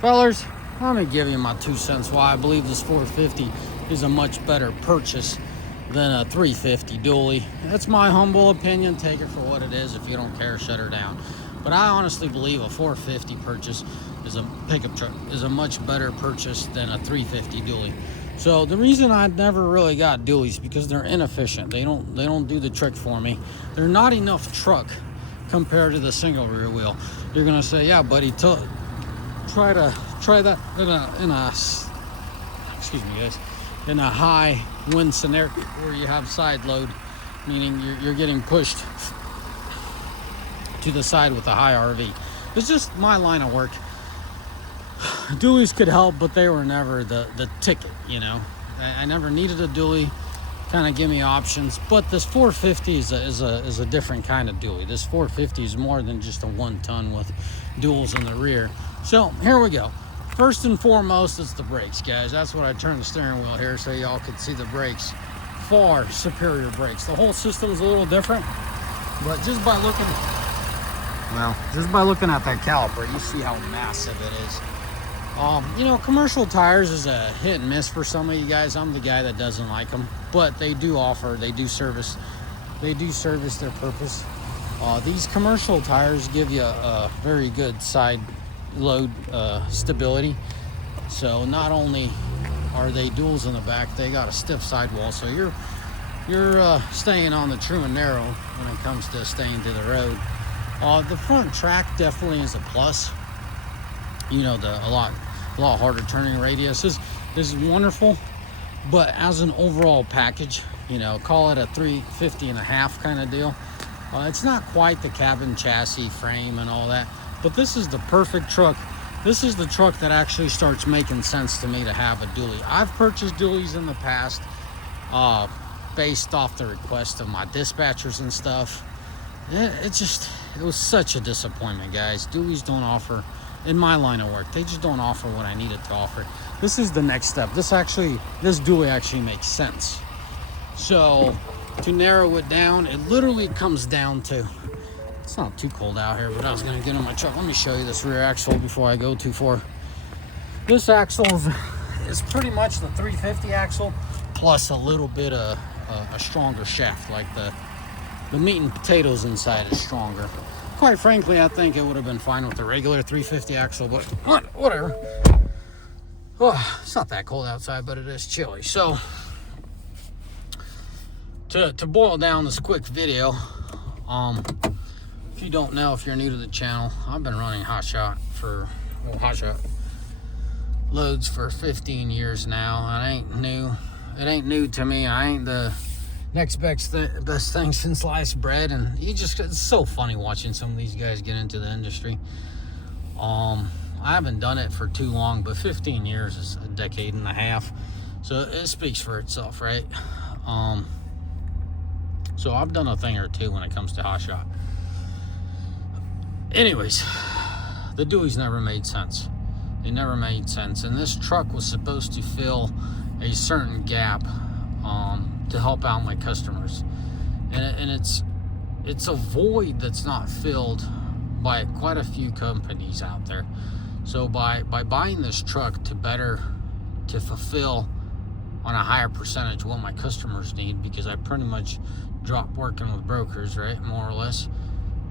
Fellers, let me give you my 2 cents why I believe this 450 is a much better purchase than a 350 Dually. That's my humble opinion. Take it for what it is. If you don't care, shut her down. But I honestly believe a 450 purchase is a pickup truck is a much better purchase than a 350 Dually. So the reason I never really got Duallys because they're inefficient. They don't do the trick for me. They're not enough truck compared to the single rear wheel. You're gonna say, yeah, buddy, try that in a excuse me guys, in a high wind scenario where you have side load, meaning you're getting pushed to the side with a high RV. It's just my line of work. Duallys could help, but they were never the ticket, you know. I never needed a dually. Kind of give me options, but this 450 is a different kind of dually. This 450 is more than just a 1 ton with duals in the rear. So here we go. First and foremost, it's the brakes, guys. That's what I turned the steering wheel here so y'all could see the brakes. Far superior brakes. The whole system is a little different, but just by looking at that caliper, you see how massive it is. You know, commercial tires is a hit and miss for some of you guys. I'm the guy that doesn't like them, but they do service their purpose. These commercial tires give you a very good side load stability. So not only are they duals in the back, they got a stiff sidewall, so you're staying on the true and narrow when it comes to staying to the road. The front track definitely is a plus. You know, a lot harder turning radius is wonderful, but as an overall package, you know, call it a 350 and a half kind of deal. It's not quite the cabin chassis frame and all that, but this is the perfect truck. This is the truck that actually starts making sense to me to have a dually. I've purchased duallies in the past based off the request of my dispatchers and stuff. It was such a disappointment, guys. Duallies don't offer, in my line of work, they just don't offer what I needed to offer. This is the next step. This dually actually makes sense. So to narrow it down, it literally comes down to, it's not too cold out here, but I was gonna get in my truck. Let me show you this rear axle before I go too far. This axle is pretty much the 350 axle plus a little bit of a stronger shaft. Like the meat and potatoes inside is stronger. Quite frankly, I think it would have been fine with the regular 350 axle, but whatever. Oh, it's not that cold outside, but it is chilly. So to boil down this quick video, if you don't know, if you're new to the channel, I've been running hot shot loads for 15 years now. It ain't new to me. I ain't the next best thing since sliced bread, and it's so funny watching some of these guys get into the industry. I haven't done it for too long, but 15 years is a decade and a half, so it speaks for itself, right? So I've done a thing or two when it comes to hot shot. Anyways, the duallies never made sense. They never made sense, and this truck was supposed to fill a certain gap to help out my customers, and it's a void that's not filled by quite a few companies out there. So by buying this truck to fulfill on a higher percentage what my customers need, because I pretty much drop working with brokers, right, more or less.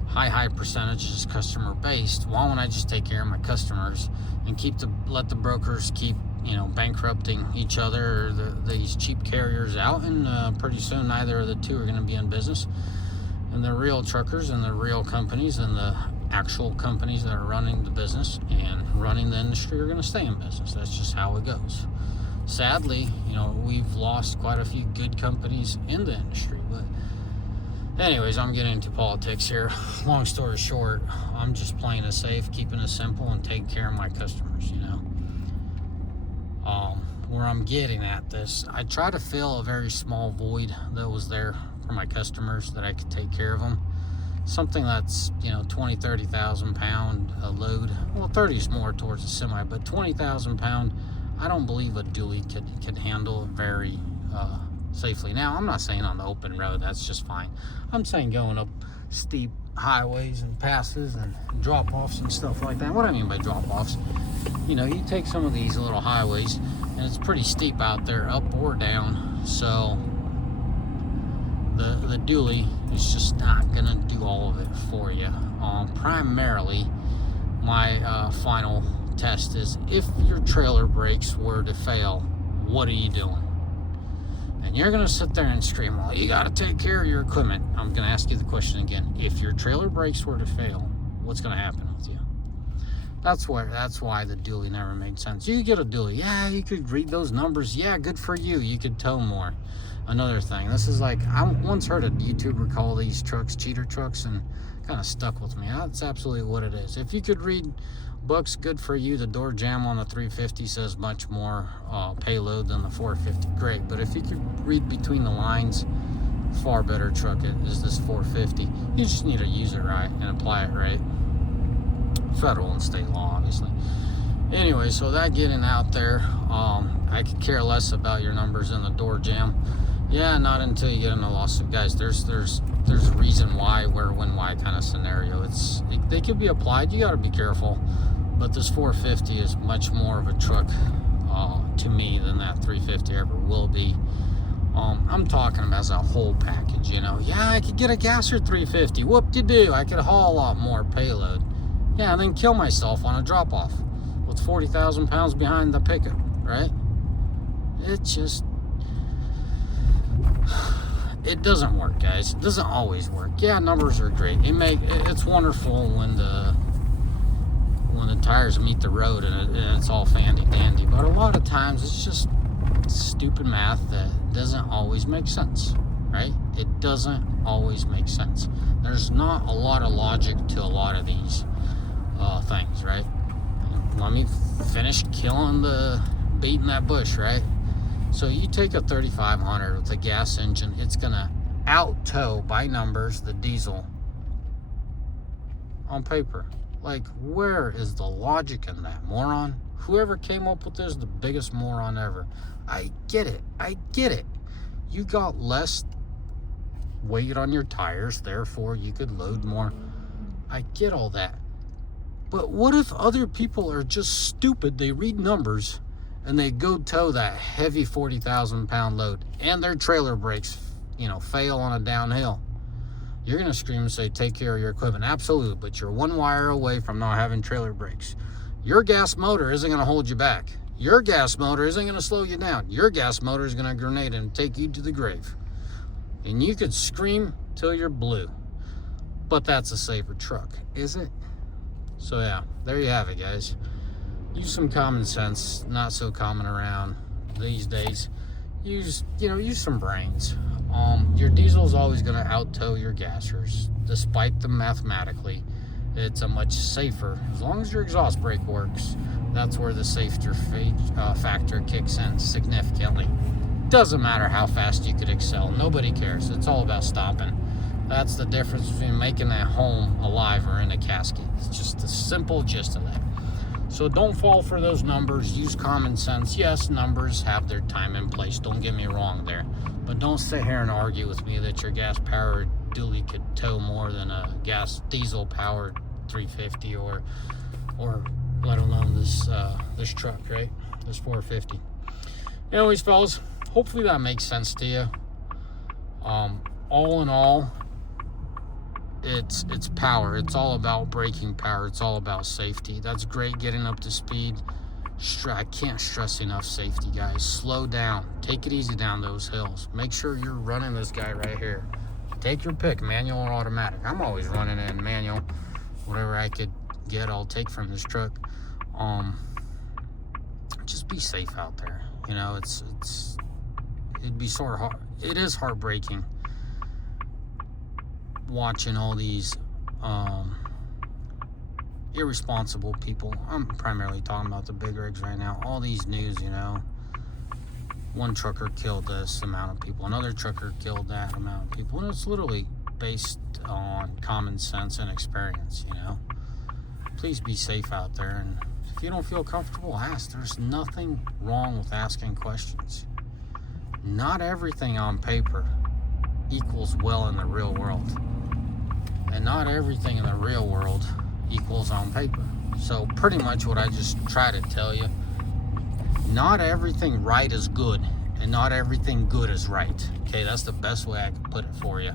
High percentages customer based. Why won't I just take care of my customers and let the brokers keep, you know, bankrupting each other, or these cheap carriers out, and pretty soon neither of the two are going to be in business, and the real truckers and the real companies and the actual companies that are running the business and running the industry are going to stay in business. That's just how it goes. Sadly, you know, we've lost quite a few good companies in the industry, but anyways, I'm getting into politics here. Long story short, I'm just playing it safe, keeping it simple, and taking care of my customers, you know. Where I'm getting at this, I try to fill a very small void that was there for my customers, that I could take care of them. Something that's, you know, 30,000 pound a load. Well, 30 is more towards a semi, but 20,000 pound, I don't believe a dually could handle very safely. Now, I'm not saying on the open road, that's just fine. I'm saying going up steep highways and passes and drop-offs and stuff like that. What I mean by drop-offs, you know, you take some of these little highways and it's pretty steep out there, up or down, so the dually is just not gonna do all of it for you. Primarily, my final test is, if your trailer brakes were to fail, what are you doing? And you're gonna sit there and scream, well, you gotta take care of your equipment. I'm gonna ask you the question again. If your trailer brakes were to fail, what's gonna happen with you? That's why the dually never made sense. You get a dually, yeah, you could read those numbers, yeah, good for you, you could tow more. Another thing, this is like, I once heard a YouTuber call these trucks cheater trucks, and kind of stuck with me. That's absolutely what it is. If you could read books, good for you. The door jamb on the 350 says much more payload than the 450, great. But if you could read between the lines, far better truck is this 450. You just need to use it right and apply it right. Federal and state law, obviously. Anyway, so that getting out there, I could care less about your numbers in the door jamb. Yeah, not until you get in a lawsuit, guys. There's a reason why, where, when, why kind of scenario. They could be applied. You got to be careful. But this 450 is much more of a truck to me than that 350 ever will be. I'm talking about as a whole package. You know, yeah, I could get a gasser 350. Whoop-de-doo. I could haul a lot more payload. Yeah, and then kill myself on a drop-off with 40,000 pounds behind the pickup, right? It doesn't work, guys. It doesn't always work. Yeah, numbers are great. It's wonderful when the tires meet the road and it's all fandy dandy. But a lot of times it's just stupid math that doesn't always make sense, right? It doesn't always make sense. There's not a lot of logic to a lot of these things, right? Let me finish beating that bush, right? So you take a 3500 with a gas engine, it's gonna out-tow by numbers the diesel on paper. Like, where is the logic in that, moron? Whoever came up with this is the biggest moron ever. I get it. You got less weight on your tires, therefore you could load more. I get all that. But what if other people are just stupid, they read numbers, and they go tow that heavy 40,000 pound load, and their trailer brakes, fail on a downhill? You're gonna scream and say, take care of your equipment. Absolutely, but you're one wire away from not having trailer brakes. Your gas motor isn't gonna hold you back. Your gas motor isn't gonna slow you down. Your gas motor is gonna grenade and take you to the grave. And you could scream till you're blue. But that's a safer truck, is it? So yeah, there you have it, guys. Use some common sense, not so common around these days. Use some brains. Your diesel is always going to out-tow your gassers, despite them mathematically. It's a much safer, as long as your exhaust brake works. That's where the safety factor kicks in significantly. Doesn't matter how fast you could excel. Nobody cares. It's all about stopping. That's the difference between making that home alive or in a casket. It's just the simple gist of that. So don't fall for those numbers. Use common sense. Yes, numbers have their time and place. Don't get me wrong there. But don't sit here and argue with me that your gas-powered dually could tow more than a diesel-powered 350 or let alone this truck, right? This 450. Anyways, fellas, hopefully that makes sense to you. All in all, it's power. It's all about braking power. It's all about safety. That's great, getting up to speed. I can't stress enough safety, guys. Slow down. Take it easy down those hills. Make sure you're running this guy right here. Take your pick, manual or automatic. I'm always running in manual. Whatever I could get, I'll take from this truck. Just be safe out there. It'd be sort of hard. It is heartbreaking watching all these irresponsible people. I'm primarily talking about the big rigs right now. All these news, one trucker killed this amount of people, another trucker killed that amount of people, and it's literally based on common sense and experience. Please be safe out there, and if you don't feel comfortable, ask. There's nothing wrong with asking questions. Not everything on paper equals well in the real world. And not everything in the real world equals on paper. So pretty much what I just try to tell you, not everything right is good, and not everything good is right. Okay, that's the best way I can put it for you.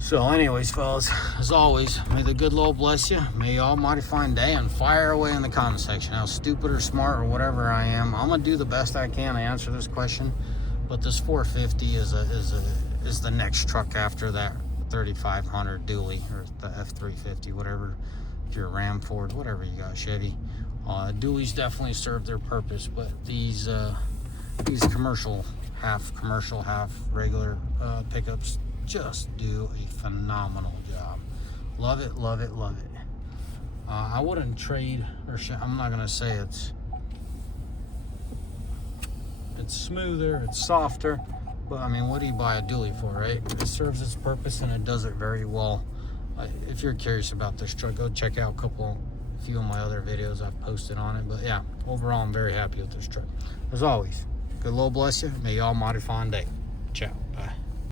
So anyways, fellas, as always, may the good Lord bless you. May you all mighty fine day, and fire away in the comment section how stupid or smart or whatever I am. I'm gonna do the best I can to answer this question, but this 450 is the next truck after that 3500 Dually, or the F350, whatever. If you're a Ram, Ford, whatever you got, Chevy. Dualies definitely serve their purpose, but these commercial, half regular pickups just do a phenomenal job. Love it, love it, love it. I wouldn't trade, or I'm not gonna say it's smoother, it's softer, but I mean, what do you buy a dually for, right? It serves its purpose and it does it very well. If you're curious about this truck, go check out a few of my other videos I've posted on it. But yeah, overall, I'm very happy with this truck. As always, good Lord bless you. May y'all mighty fine day. Ciao. Bye.